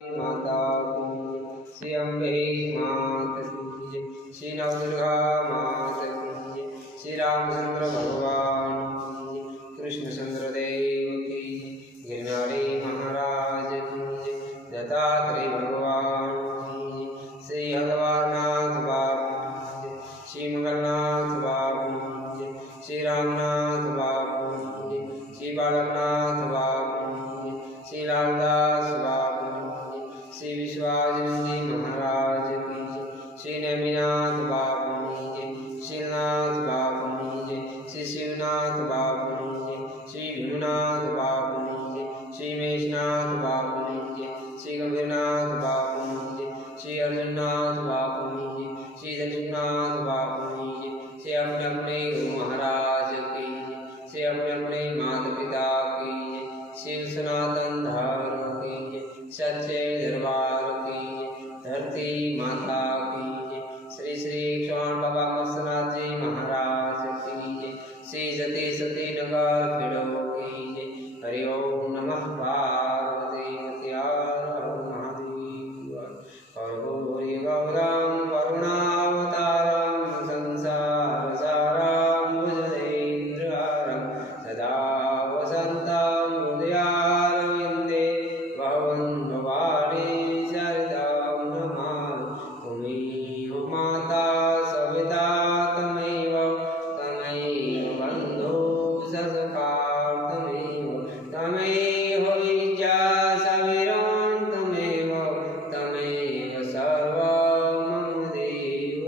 माता की श्री अम्बे मात की श्री नवदुर्गा मात की श्री रामचंद्र भगवान की कृष्णचंद्र देव की गिरनारी महाराज की दत्तात्रेय भगवान की श्री हलवानाथ बाबू की श्री मंगलनाथ बाबू की श्री रामनाथ बाबू की श्री बालकनाथ बाबू की श्री लालदास बाबू श्री विश्वाजी महाराज की श्री नेमिनाथ बाबू की श्रीनाथ बाबू की श्री शिवनाथ बाबू की श्री भीमनाथ बाबू की श्री मेषनाथ बाबू की श्री गंभीरनाथ बाबू की श्री अर्जुननाथ बाबू की श्री जगन्नाथ बाबू की श्री अपने अपने गुरु महाराज की श्री अपने अपने माता पिता की शिव सनातन धर्म की सच्चे दरबार की धरती माता की श्री श्री स्वान बाबा मत्स्यनाथ जी महाराज की श्री सती सती नगर खेड़ो की हरि ओम नमः पार्वती महादेव कर्पूरी गौरम करुणावतारम संसार सारम भुजगेन्द्रहारम सदा वसन्तं हृदयारविन्दे भवन् भवानी चरितं नमामि माता सविता तमेव बन्धु सखा तमेव विद्या सविरं तमेव सर्वं मम देव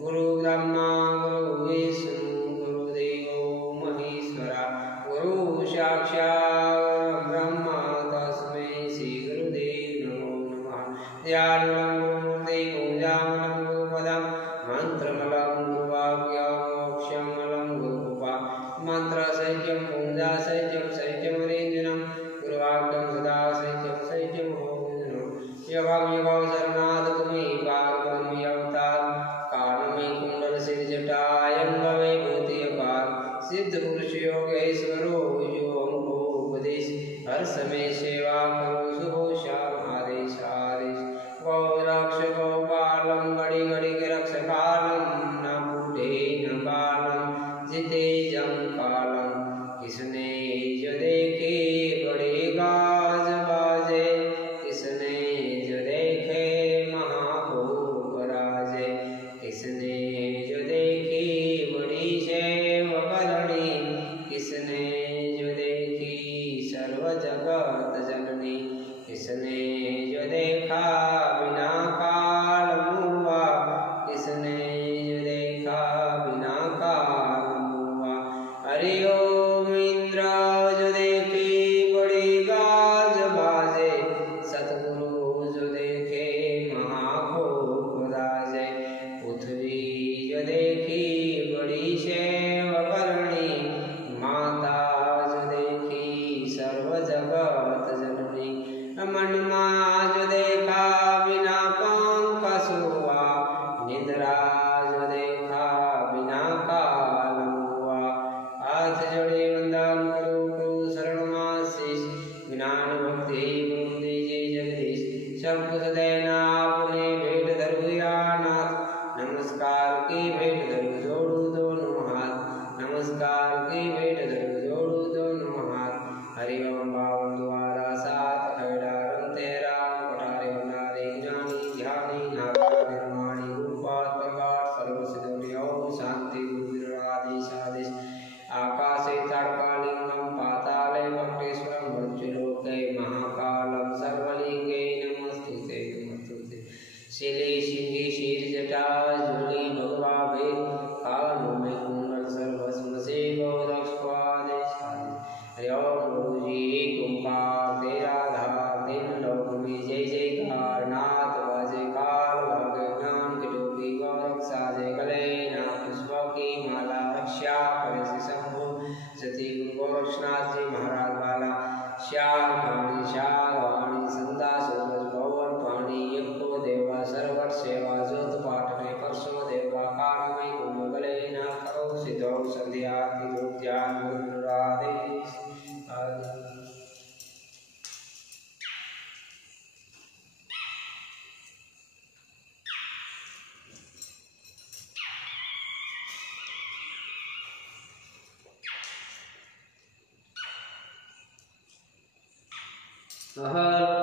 गुरु ब्रह्मा गुरु विष्णु गुरुदेवो महेश्वरा गुरु साक्षात् ब्रह्मा तस्मै श्री गुरुदेव नमो नमः ध्यानं गुरुमूर्ति पूजामलं गुरुपदं मंत्रमलं गुरुवाक्यं मोक्षमलं गुरुकृपा मंत्रसैक्यं पूजासैक्यं सैक्यमरेञ्जनं गुरुवाक्यं सदा सैक्यं सैक्यं होमजनं यवं यवं शरणागतमे पारब्रह्म अवतार कालमे कुंडल सिरजटायं भवे भूति अपार सिद्ध पुरुष योगेश्वरो यो हमको उपदेश हर समय सेवा करो शुभो श्याम आदेश आदेश गौ रक्ष गौपालम घड़ी घड़ी के रक्ष कालम न बूढ़े न बालम जिते जम कालम किसने जो देखे बड़े गाज बाजे किसने जो देखे महाभोग राजे किसने जो देखी बड़ी शैव करणी किसने जो देखी सर्व जगत जननी किसने जो देखा बिना काल मुआ किसने जो देखा बिना काल मुआ हरि ओम इंद्र जो देखी बड़ी गाज बाजे सतगुरु जो देखे महाभोग राजे पृथ्वी जो देखी बड़ी शैव करणी माता जो देखी सर्व जगत जननी मनमा जो देखा बिना पंख सोआ निद्रा जो देखा बिना काल हुआ हाथ जोड़े वंदन करो गुरु शरणमाशीष ज्ञान भक्ति गुरु दीजिए जगदीश सब कुछ देना आपने भेंट धरुयानाथ नमस्कार की भेंट धरु जोड़ू दोनों हाथ नमस्कार की भेंट धरु जोड़ू दोनों हाथ हरि ओम पावन द्वारा सात खैडारम तेरा पठारे बनारे ज्ञानी ध्यानी नागा निर्माणी रूपात प्रकाश सर्वसिद्धि ओम शांति गुरुराधीश आदेश आकाशे ताड़कालिंगम पाताले वक्टेश्वरम मृत्युलोके महाकालम सर्वलिंगे नमस्तुते। सहर